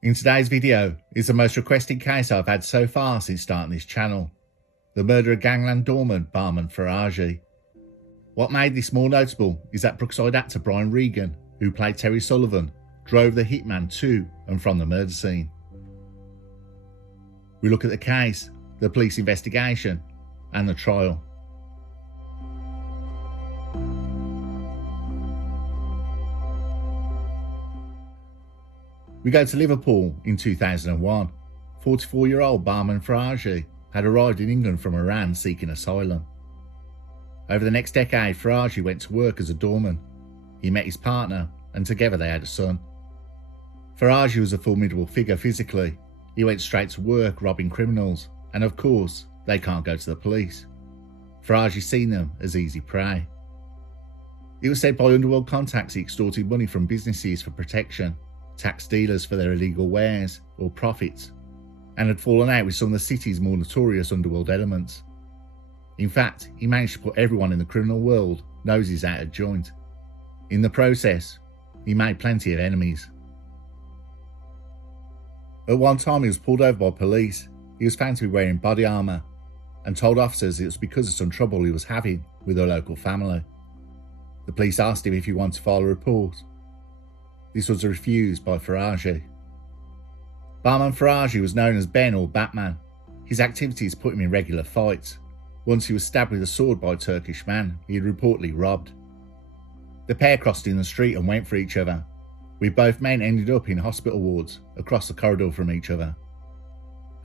In today's video is the most requested case I've had so far since starting this channel. The murder of gangland doorman barman Faraji. What made this more notable is that Brookside actor Regan, who played Terry Sullivan, drove the hitman to and from the murder scene. We look at the case, the police investigation, and the trial. We go to Liverpool in 2001. 44-year-old barman Faraji had arrived in England from Iran seeking asylum. Over the next decade, Faraji went to work as a doorman. He met his partner, and together they had a son. Faraji was a formidable figure physically. He went straight to work robbing criminals, and of course, they can't go to the police. Faraji seen them as easy prey. It was said by underworld contacts he extorted money from businesses for protection, taxed dealers for their illegal wares or profits, and had fallen out with some of the city's more notorious underworld elements. In fact, he managed to put everyone in the criminal world noses out of joint. In the process, he made plenty of enemies. At one time he was pulled over by police. He was found to be wearing body armour and told officers it was because of some trouble he was having with a local family. The police asked him if he wanted to file a report. This was refused by Faraji. Barman Faraji was known as Ben or Batman. His activities put him in regular fights. Once he was stabbed with a sword by a Turkish man he had reportedly robbed. The pair crossed in the street and went for each other, with both men ended up in hospital wards across the corridor from each other.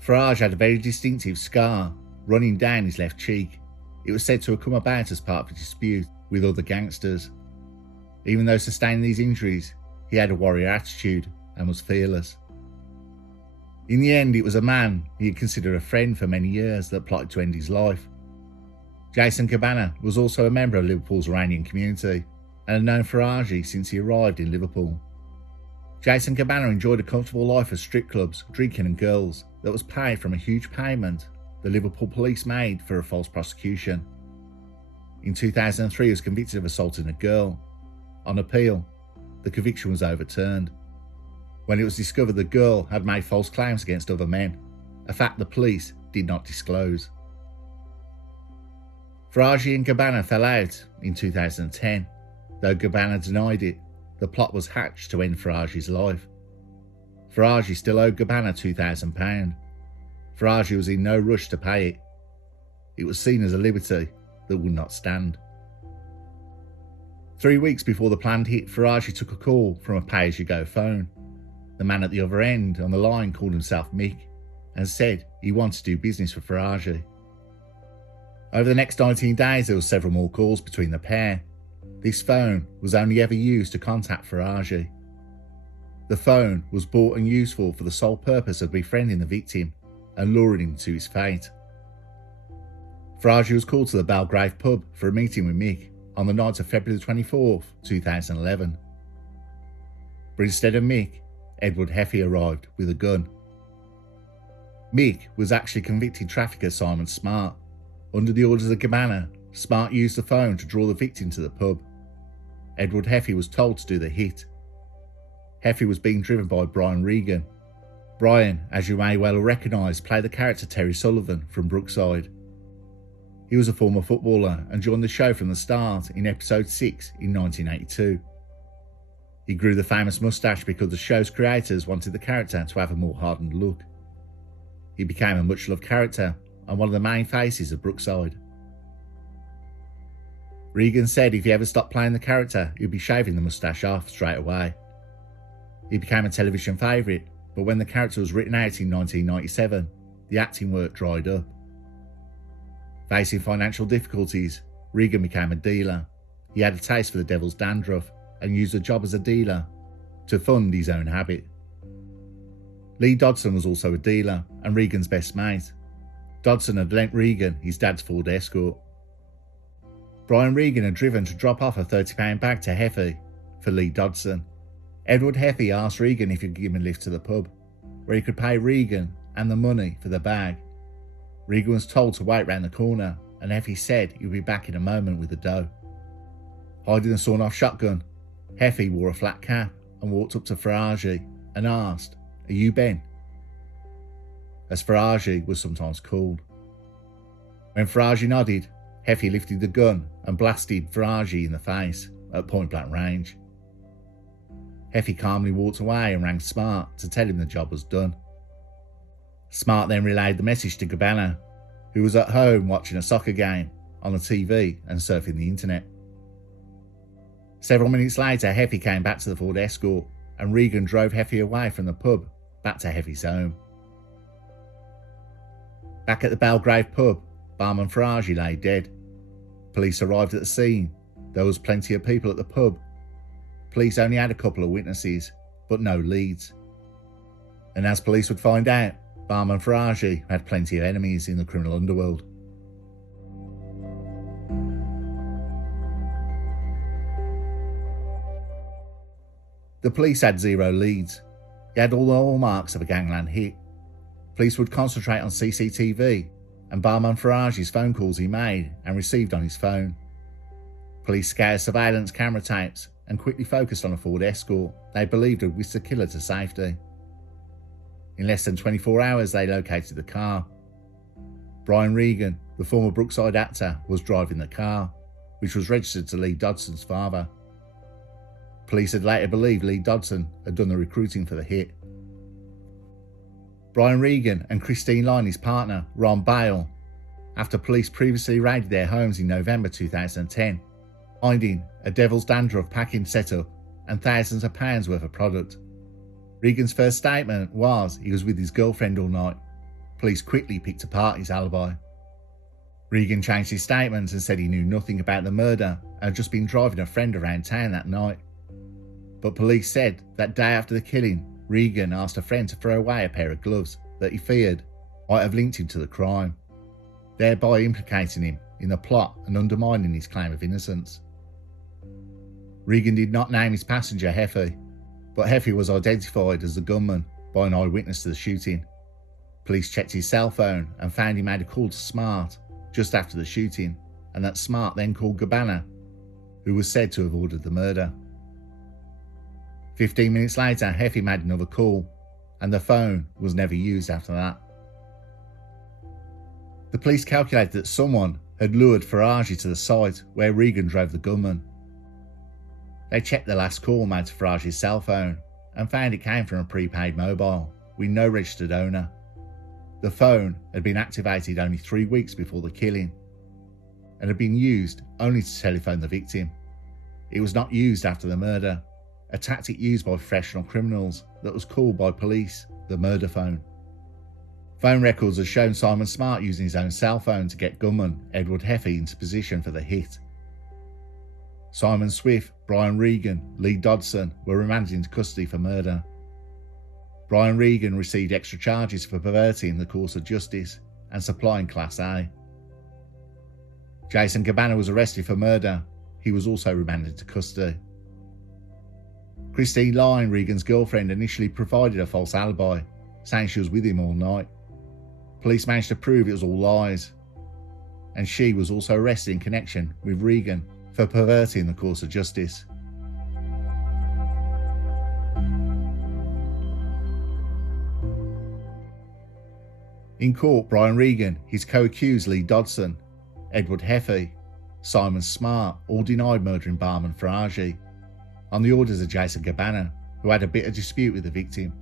Faraji had a very distinctive scar running down his left cheek. It was said to have come about as part of a dispute with other gangsters. Even though sustaining these injuries, he had a warrior attitude and was fearless. In the end, it was a man he had considered a friend for many years that plotted to end his life. Jason Cabana was also a member of Liverpool's Iranian community and had known Faraji since he arrived in Liverpool. Jason Cabana enjoyed a comfortable life at strip clubs, drinking and girls that was paid from a huge payment the Liverpool police made for a false prosecution. In 2003 he was convicted of assaulting a girl. On appeal, the conviction was overturned when it was discovered the girl had made false claims against other men, a fact the police did not disclose. Faraji and Cabana fell out in 2010. Though Cabana denied it, the plot was hatched to end Faraji's life. Faraji still owed Cabana £2,000. Faraji was in no rush to pay it. It was seen as a liberty that would not stand. 3 weeks before the planned hit, Faraji took a call from a pay-as-you-go phone. The man at the other end on the line called himself Mick and said he wanted to do business for Faraji. Over the next 19 days there were several more calls between the pair. This phone was only ever used to contact Faraji. The phone was bought and used for the sole purpose of befriending the victim and luring him to his fate. Faraji was called to the Belgrave pub for a meeting with Mick on the night of February 24th, 2011. But instead of Mick, Edward Heffy arrived with a gun. Mick was actually convicted trafficker Simon Smart. Under the orders of Cabana, Smart used the phone to draw the victim to the pub. Edward Heffy was told to do the hit. Heffy was being driven by Regan. Brian, as you may well recognise, played the character Terry Sullivan from Brookside. He was a former footballer and joined the show from the start in episode 6 in 1982. He grew the famous moustache because the show's creators wanted the character to have a more hardened look. He became a much-loved character and one of the main faces of Brookside. Regan said if he ever stopped playing the character, he'd be shaving the moustache off straight away. He became a television favourite, but when the character was written out in 1997, the acting work dried up. Facing financial difficulties, Regan became a dealer. He had a taste for the devil's dandruff and used a job as a dealer to fund his own habit. Lee Dodson was also a dealer and Regan's best mate. Dodson had lent Regan his dad's Ford Escort. Brian Regan had driven to drop off a £30 bag to Heffy for Lee Dodson. Edward Heffy asked Regan if he could give him a lift to the pub, where he could pay Regan and the money for the bag. Regan was told to wait round the corner, and Heffy said he would be back in a moment with the dough. Hiding a sawn-off shotgun, Heffy wore a flat cap and walked up to Faraji and asked "Are you Ben?" as Faraji was sometimes called. When Faraji nodded, Heffy lifted the gun and blasted Faraji in the face at point-blank range. Heffy calmly walked away and rang Smart to tell him the job was done. Smart then relayed the message to Gabbana, who was at home watching a soccer game on the TV and surfing the internet. Several minutes later, Heffy came back to the Ford Escort and Regan drove Heffy away from the pub back to Heffy's home. Back at the Belgrave pub, barman Faraji lay dead. Police arrived at the scene. There was plenty of people at the pub. Police only had a couple of witnesses, but no leads. And as police would find out, barman Faraji had plenty of enemies in the criminal underworld. The police had zero leads. They had all the hallmarks of a gangland hit. Police would concentrate on CCTV and barman Faraji's phone calls he made and received on his phone. Police scoured surveillance camera tapes and quickly focused on a Ford Escort they believed would whisk the killer to safety. In less than 24 hours, they located the car. Brian Regan, the former Brookside actor, was driving the car, which was registered to Lee Dodson's father. Police had later believed Lee Dodson had done the recruiting for the hit. Brian Regan and Christine Lyne, his partner, were on bail after police previously raided their homes in November 2010, finding a Devil's Dandruff packing setup and thousands of pounds worth of product. Regan's first statement was he was with his girlfriend all night. Police quickly picked apart his alibi. Regan changed his statement and said he knew nothing about the murder and had just been driving a friend around town that night. But police said that day after the killing, Regan asked a friend to throw away a pair of gloves that he feared might have linked him to the crime, thereby implicating him in the plot and undermining his claim of innocence. Regan did not name his passenger Heffy, but Heffy was identified as the gunman by an eyewitness to the shooting. Police checked his cell phone and found he made a call to Smart just after the shooting, and that Smart then called Gabbana, who was said to have ordered the murder. 15 minutes later, Heffy made another call, and the phone was never used after that. The police calculated that someone had lured Faraji to the site where Regan drove the gunman. They checked the last call made to Faraji's cell phone and found it came from a prepaid mobile with no registered owner. The phone had been activated only 3 weeks before the killing and had been used only to telephone the victim. It was not used after the murder, a tactic used by professional criminals that was called by police the murder phone. Phone records have shown Simon Smart using his own cell phone to get gunman Edward Heffy into position for the hit. Simon Swift, Brian Regan, Lee Dodson were remanded into custody for murder. Brian Regan received extra charges for perverting the course of justice and supplying Class A. Jason Gabbana was arrested for murder. He was also remanded to custody. Christine Lyne, Regan's girlfriend, initially provided a false alibi, saying she was with him all night. Police managed to prove it was all lies, and she was also arrested in connection with Regan for perverting the course of justice. In court, Brian Regan, his co-accused Lee Dodson, Edward Heffy, Simon Smart all denied murdering barman Faraji, on the orders of Jason Gabbana, who had a bitter dispute with the victim.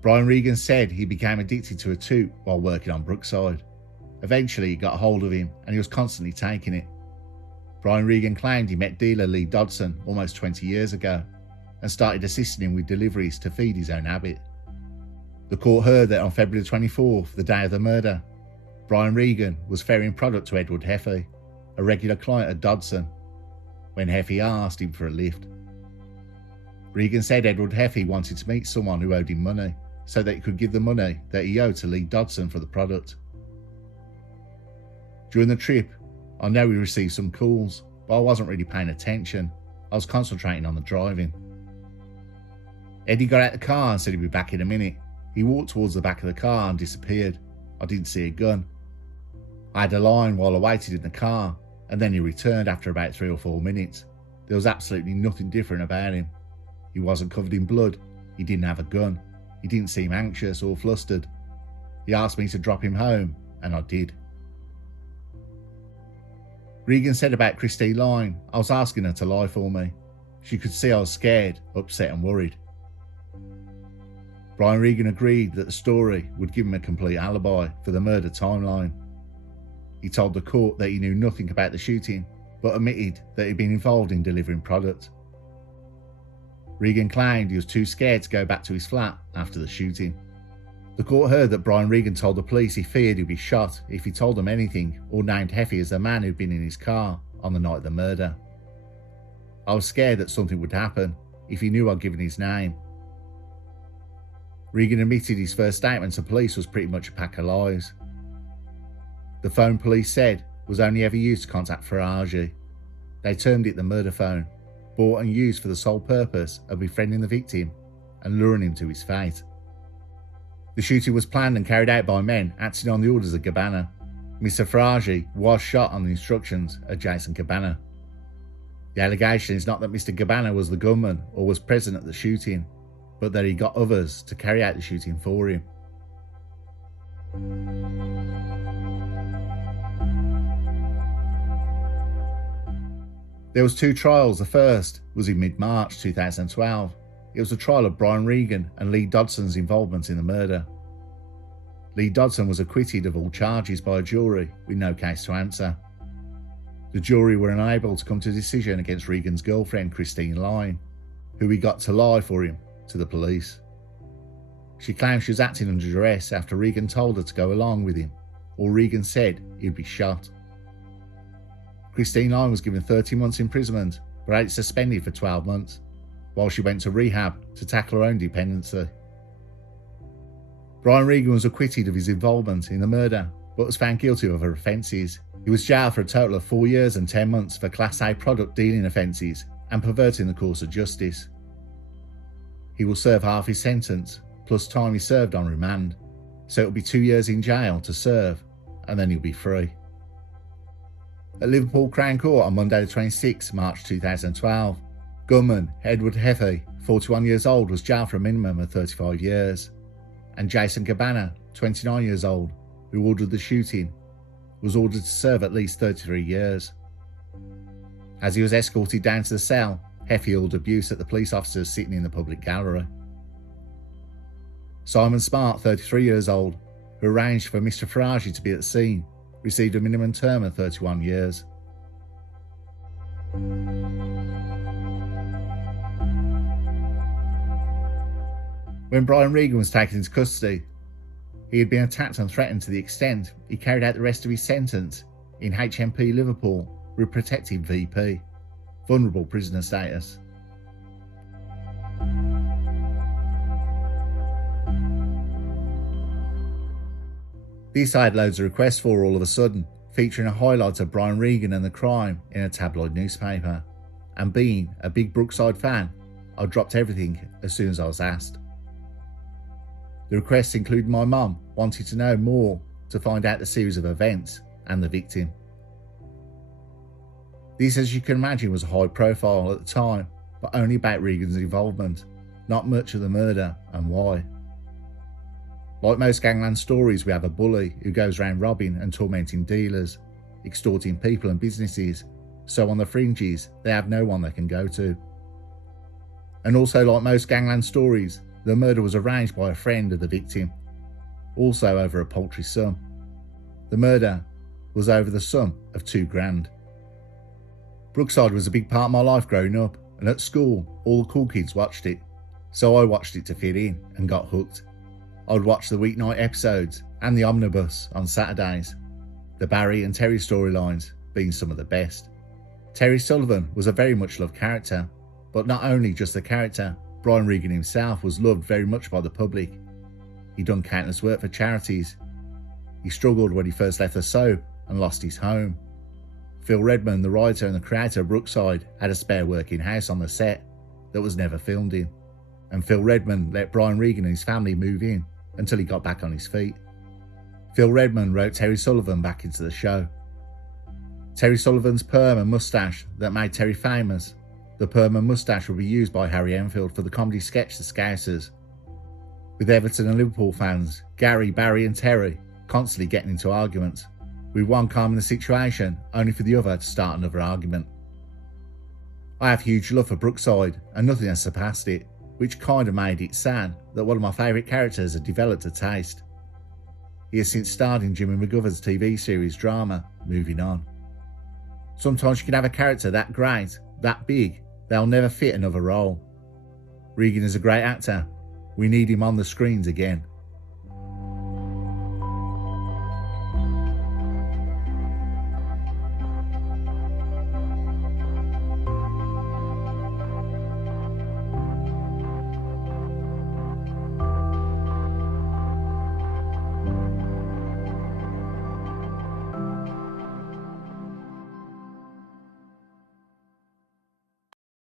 Brian Regan said he became addicted to a toot while working on Brookside. Eventually he got hold of him and he was constantly taking it. Brian Regan claimed he met dealer Lee Dodson almost 20 years ago and started assisting him with deliveries to feed his own habit. The court heard that on February 24th, the day of the murder, Brian Regan was ferrying product to Edward Heffy, a regular client of Dodson, when Heffy asked him for a lift. Regan said Edward Heffy wanted to meet someone who owed him money so that he could give the money that he owed to Lee Dodson for the product. During the trip, I know we received some calls, but I wasn't really paying attention. I was concentrating on the driving. Eddie got out the car and said he'd be back in a minute. He walked towards the back of the car and disappeared. I didn't see a gun. I had a line while I waited in the car, and then he returned after about 3 or 4 minutes. There was absolutely nothing different about him. He wasn't covered in blood. He didn't have a gun. He didn't seem anxious or flustered. He asked me to drop him home, and I did. Regan said about Christine lying, I was asking her to lie for me. She could see I was scared, upset and worried. Brian Regan agreed that the story would give him a complete alibi for the murder timeline. He told the court that he knew nothing about the shooting, but admitted that he'd been involved in delivering product. Regan claimed he was too scared to go back to his flat after the shooting. The court heard that Brian Regan told the police he feared he'd be shot if he told them anything or named Heffy as the man who'd been in his car on the night of the murder. I was scared that something would happen if he knew I'd given his name. Regan admitted his first statement to police was pretty much a pack of lies. The phone police said was only ever used to contact Faraji. They termed it the murder phone, bought and used for the sole purpose of befriending the victim and luring him to his fate. The shooting was planned and carried out by men acting on the orders of Gabbana. Mr. Faraji was shot on the instructions of Jason Gabbana. The allegation is not that Mr. Gabbana was the gunman or was present at the shooting, but that he got others to carry out the shooting for him. There was 2 trials. The first was in mid-March 2012. It was the trial of Brian Regan and Lee Dodson's involvement in the murder. Lee Dodson was acquitted of all charges by a jury with no case to answer. The jury were unable to come to a decision against Regan's girlfriend Christine Lyne, who he got to lie for him to the police. She claimed she was acting under duress after Regan told her to go along with him, or Regan said he'd be shot. Christine Lyne was given 30 months imprisonment but had it suspended for 12 months, while she went to rehab to tackle her own dependency. Brian Regan was acquitted of his involvement in the murder but was found guilty of other offences. He was jailed for a total of 4 years and 10 months for Class A product dealing offences and perverting the course of justice. He will serve half his sentence, plus time he served on remand, so it'll be 2 years in jail to serve, and then he'll be free. At Liverpool Crown Court on Monday the 26th March 2012, gunman Edward Heffy, 41 years old, was jailed for a minimum of 35 years, and Jason Gabbana, 29 years old, who ordered the shooting, was ordered to serve at least 33 years. As he was escorted down to the cell, Heffy hurled abuse at the police officers sitting in the public gallery. Simon Smart, 33 years old, who arranged for Mr. Faraji to be at the scene, received a minimum term of 31 years. When Brian Regan was taken into custody, he had been attacked and threatened to the extent he carried out the rest of his sentence in HMP Liverpool with protected VP, vulnerable prisoner status. This I had loads of requests for all of a sudden, featuring a highlight of Brian Regan and the crime in a tabloid newspaper, and being a big Brookside fan, I dropped everything as soon as I was asked. The requests included my mum wanting to know more to find out the series of events and the victim. This, as you can imagine, was a high profile at the time, but only about Regan's involvement, not much of the murder and why. Like most gangland stories, we have a bully who goes around robbing and tormenting dealers, extorting people and businesses, so on the fringes they have no one they can go to. And also, like most gangland stories, the murder was arranged by a friend of the victim, also over a paltry sum. The murder was over the sum of $2,000. Brookside was a big part of my life growing up, and at school all the cool kids watched it, so I watched it to fit in and got hooked. I'd watch the weeknight episodes and the omnibus on Saturdays, the Barry and Terry storylines being some of the best. Terry Sullivan was a very much loved character, but not only just the character, Brian Regan himself was loved very much by the public. He'd done countless work for charities. He struggled when he first left the soap and lost his home. Phil Redmond, the writer and the creator of Brookside, had a spare working house on the set that was never filmed in, and Phil Redmond let Brian Regan and his family move in until he got back on his feet. Phil Redmond wrote Terry Sullivan back into the show. Terry Sullivan's perm and moustache that made Terry famous. The perm and moustache would be used by Harry Enfield for the comedy sketch The Scousers. with Everton and Liverpool fans, Gary, Barry and Terry, constantly getting into arguments, with one calming the situation only for the other to start another argument. I have huge love for Brookside and nothing has surpassed it, which kind of made it sad that one of my favourite characters had developed a taste. He has since starred in Jimmy McGovern's TV series drama, Moving On. Sometimes you can have a character that great, that big, they'll never fit another role. Regan is a great actor. We need him on the screens again.